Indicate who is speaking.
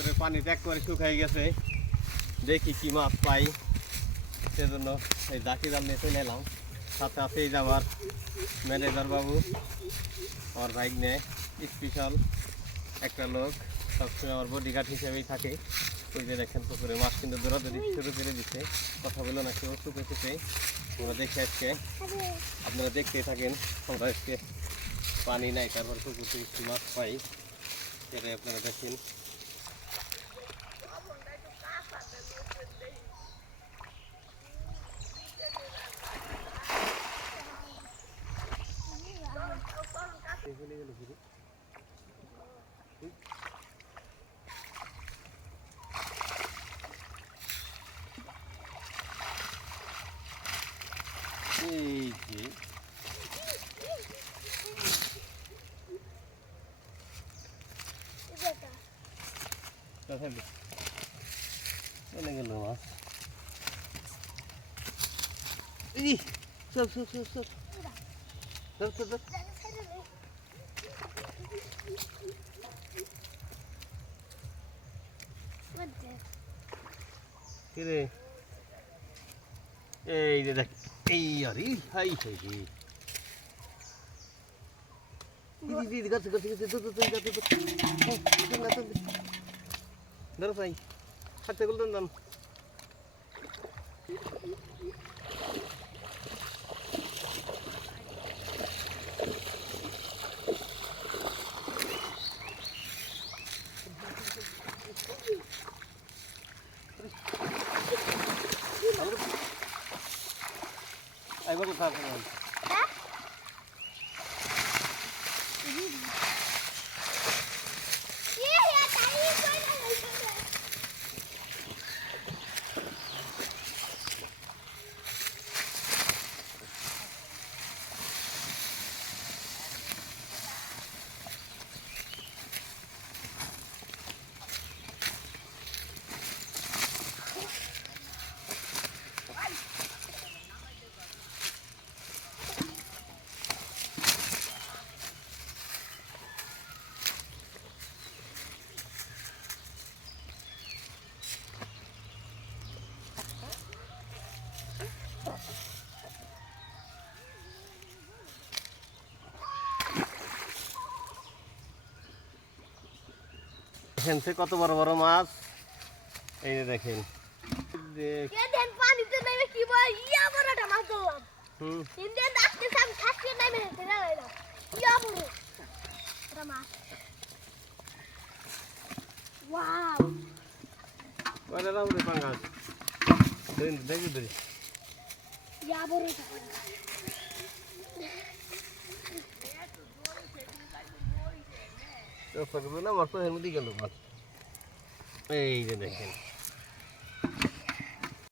Speaker 1: পুকুরের পানি ত্যাগ করে শুকাই গেছে। দেখি কি মাছ পাই। সেজন্য এই জাকি জাল নিয়ে চলে এলাম। সাথে আছে এই আমার ম্যানেজার বাবু, আমার বাইক নেয় স্পেশাল একটা লোক। সবসময় আমার বডিগার্ড হিসেবেই থাকে। ওই যে দেখেন পুকুরে মাছ কিন্তু দৌড়াদৌড়ি শুরু করে দিচ্ছে কথা বলো না, কেউ শুকে শুকে আমরা দেখে আজকে আপনারা দেখতে থাকেন, আমরা আজকে পানি নাই, তারপর পুকুর থেকে মাছ পাই। সেটাই আপনারা দেখেন। চলে গেল মাছ এই চল চল চল। চল চল চল কিরে? এই যে দেখ, এই আরে হাই হাই রে দূর ধরো, ভাই। হাতে গুলো দাম আইবা কোথায় আছে দেখেন সে কত বড় বড় মাছ। এই যে দেখেন। দেখ-
Speaker 2: পানিতে
Speaker 1: দেখি দেখি
Speaker 2: বড় এটা
Speaker 1: তো পাকবে না তো এর মধ্যেই গেল মাছ। এই যে দেখেন।